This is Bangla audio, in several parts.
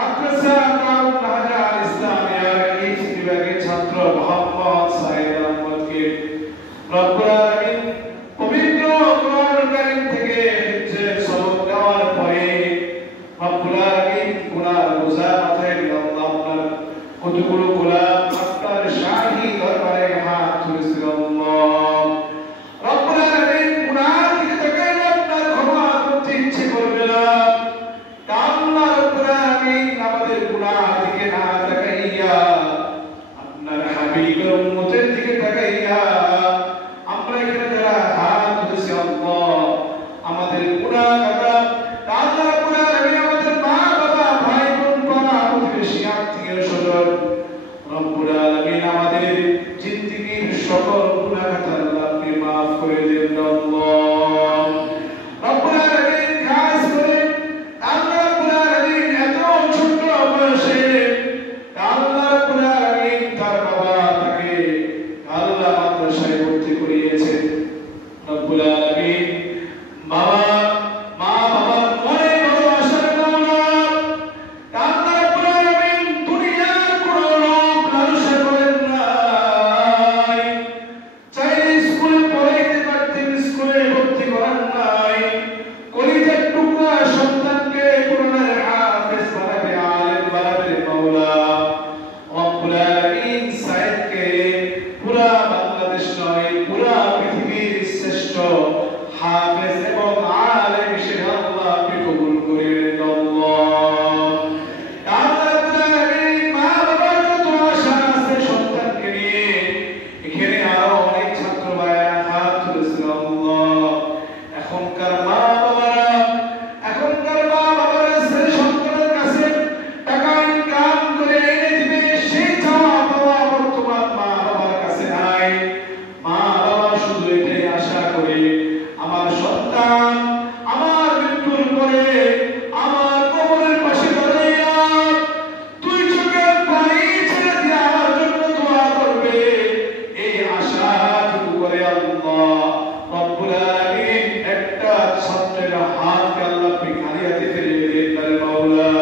মাদ্রাসা দারুল হাজার ইসলামিয়ার ইস বিভাগের ছাত্র মোহাম্মদ সাইদ আহমদকে রব্বুল আলামিন পবিত্র কোরআনুল কারীম থেকে যে সবক দেওয়ার পরে রব্বুল আলামিন গুনাহ বোঝা মাথায় নিয়ে আপনার কতগুলো গোলাম আপনার শাহী দরবারে হাত তুলেছিল আল্লাহ রব্বুল আলামিন গুনাহ থেকে তাকায় আপনার ক্ষমা করতে ইচ্ছে করবে না আল্লাহ রব্বুল আলামিন আমাদের গুনাহ থেকে না তাকাইয়া আপনার হাবিবের উম্মতের দিকে তাকাইয়া আমরা এখানে যারা হাত তুলেছি আল্লাহ আমাদের গুনাহ কাটা আল্লাহ রব্বুল আলামিন আমাদের মা বাবা ভাই বোন পাড়া প্রতিবেশী আত্মীয় স্বজন রব্বুল আলামিন আমাদের জিন্দেগীর সকল গুনাহ কাটা আল্লাহ আপনি maaf করে দেন আল্লাহ রব্বুল আলামিন খাস করে আল্লাহ রব্বুল আলামিন এত ছোট বয়সে আল্লাহ রব্বুল আলামিন তার বাবা তাকে আল্লাহ মাদ্রাসায় ভর্তি করিয়েছে রব্বুল আলামিন বাবা মা বাবার মনে বড় আশার মাওলা আল্লাহ রব্বুল আলামিন দুনিয়ার কোনো লোক লালসা করেন নাই চাইলে স্কুলে পড়াইতে পারতেন স্কুলে ভর্তি করান নাই কলিজার টুকরা সন্তানকে কোরআনের হাফেজ বানাবে আলেম বানাবে মাওলা রব্বুল আলামিন সাইদকে পুরা বাংলাদেশ নয় পুরা পৃথিবীর শ্রেষ্ঠ হাফেজ এবং আলেম হিসেবে আল্লাহ আপনি কবুল করে নেন আল্লাহ আল্লাহ রব্বুল আলামিন মা বাবার যত আশা আছে সন্তানকে নিয়ে এখানে আরো অনেক ছাত্র ভাইরা হাত তুলেছিল আল্লাহ এখনকার মা বাবারা ছেলে সন্তানের কাছে টাকা ইনকাম করে এনে দিবে সেই চাওয়া পাওয়া বর্তমান মা বাবার কাছে নাই মা বাবা শুধু এটাই আশা করে আমার সন্তান আমার মৃত্যুর পরে আমার কবরের পাশে দাঁড়াইয়া দুই চোখের পানি ছেড়ে দিয়ে আমার জন্য দোয়া করবে এই আশাটুকু করে আল্লাহ রব্বুল আলামিন একটা ছাত্রের হাতকে আল্লাহ আপনি খালি হাতে ফিরিয়ে দিন তার মাওলা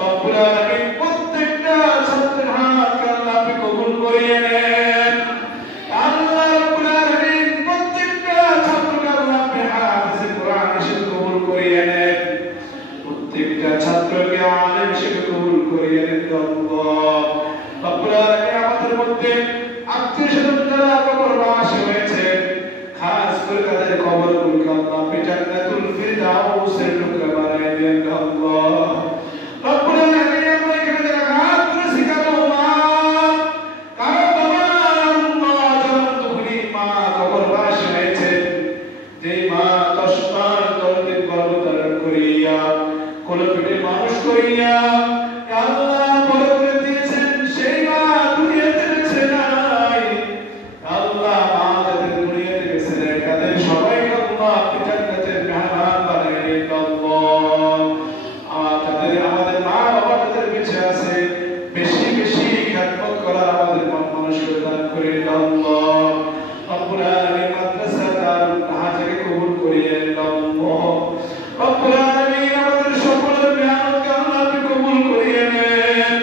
রব্বুল আলামিন প্রত্যেকটা ছাত্রের হাতকে আল্লাহ আপনি কবুল করিয়ে নেন আল্লাহ রব্বুল আলামিন প্রত্যেকটা ছাত্রকে আল্লাহ আপনি হাফেজে কোরআন হিসেবে কবুল করিয়ে নেন প্রত্যেকটা ছাত্রকে আলেম হিসেবে কবুল করিয়ে নেন আল্লাহ রব্বুল আলামিন আমাদের মধ্যে আত্মীয়-স্বজন যারা কবরবাসী হয়েছে খাস করে তাদের কবরগুলোকে আল্লাহ আপনি জান্নাতুল ফিরদাউসের টুকরা বানায় দেন আল্লাহ রব্বুল আলামিন আমরা এখানে যারা হাত তুলেছি কারো মা কারো বাবা আল্লাহ জনমতগুলি মা কবরবাসী হয়েছে যে মা 10 মাস 10 দিন গর্ভধারণ করিয়া কোলে পিঠে মানুষ করিয়া আল্লাহ বড় করে দিয়েছেন সেই মা দুনিয়াতে বেঁচে নাই আল্লাহ মা যাদের দুনিয়াতে বেঁচে নাই তাদের সবাইকে আল্লাহ আপনি জান্নাতের মেহমান বানিয়ে দিন আল্লাহ আমাদের মা বাবা যাদের বেঁচে আছে বেশি বেশি খেদমত করার আমাদের মন মানসিকতা দান করে দিন আল্লাহ রব্বুল আলামিন মাদ্রাসা দারুল হাজাকে কবুল করিয়ে নেন আল্লাহ রব্বুল আলামিন আমাদের সকলের মেহনতকে আল্লাহ আপনি কবুল করিয়ে নেন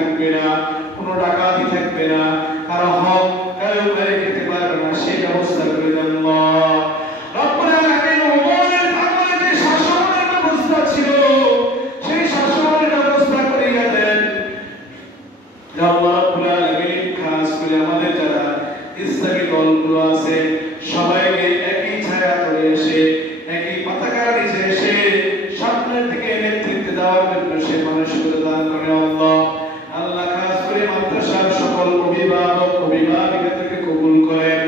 থাকবে না, কোনো ডাকাতি থাকবে না, কারো হক কারো মেরে খেতে পারবে না, সেই ব্যবস্থা করে দেন আল্লাহ। রব্বুল আলামিন ওমরের আমলে যে শাসনের ব্যবস্থা ছিল সেই শাসনের ব্যবস্থা করিয়া দেন আল্লাহ। রব্বুল আলামিন খাস করে আমাদের যারা ইসলামী দলগুলো আছে সবাইকে একই ছায়া তলে এসে একই পতাকার নিচে এসে সামনের দিকে নেতৃত্ব দেওয়ার জন্য সে মানসিকতা দান করে আল্লাহ। আল্লাহ খাস করে মাদ্রাসার সকল অভিভাবক অভিভাবিকাদেরকে কবুল করেন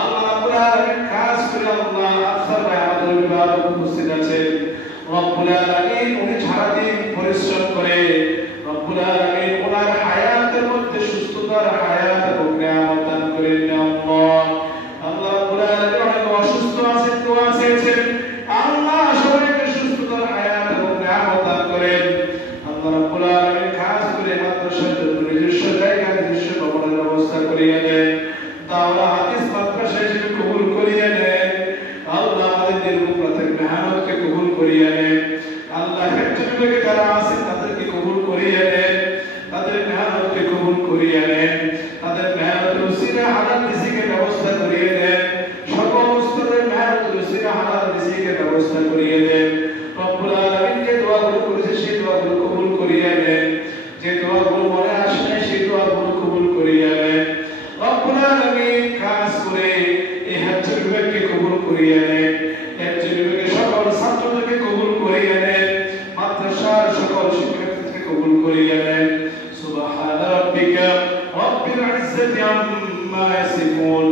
আল্লাহ। রব্বুল আলামিন খাস করে আল্লাহ আফসার ভাই আমাদের অভিভাবক উপস্থিত আছেন রব্বুল আলামিন উনি সারাদিন পরিশ্রম করে রব্বুল আলামিন ওনার হায়াতের মধ্যে সুস্থতার হায়াত এবং নিয়ামত দান করেন আল্লাহ। আল্লাহ রব্বুল আলামিন অনেক অসুস্থ আছেন, দোয়া চেয়েছেন আল্লাহ সবাইকে সুস্থতার হায়াত এবং নিয়ামত দান করেন আল্লাহ। রব্বুল আলামিন খাস করে মাদ্রাসার জন্য নিজস্ব জায়গা নিজস্ব ভবনের ব্যবস্থা করিয়ে দেন, দাওরা হাদিস মাদ্রাসা হিসেবে কবুল করিয়ে নেন আল্লাহ। আমাদের নির্মূলতার মেহনতকে কবুল করিয়ে নেন আল্লাহ। ফ্যাক্টরি যারা আছেন তাদেরকে কবুল করিয়ে নেন, তাদের মেহনতকে কবুল করিয়ে নেন, তাদের মেহনতের উসিলা হালাল রিজিকের ব্যবস্থা করিয়ে দেন, সকল উস্তাদের মেহনতের উসিলা হালাল রিজিকের ব্যবস্থা করিয়ে দেন রব্বুল আলামিন। যে দোয়াগুলো করেছে সেই দোয়াগুলো কবুল করিয়ে নেন, যে দোয়াগুলো মনে আসে না সেই দোয়াগুলো কবুল করিয়ে নেন রব্বুল আলামিন। খাস করে এই হজ্জ বিভাগকে কবুল করিয়ে নেন, হজ্জ বিভাগের সকল ছাত্রদেরকে কবুল করিয়ে নেন, মাদ্রাসার সকল শিক্ষার্থীদেরকে কবুল করিয়ে নেন। সুবহান রাব্বিকা রাব্বিল ইজ্জাতি আম্মা ইয়াসিফুন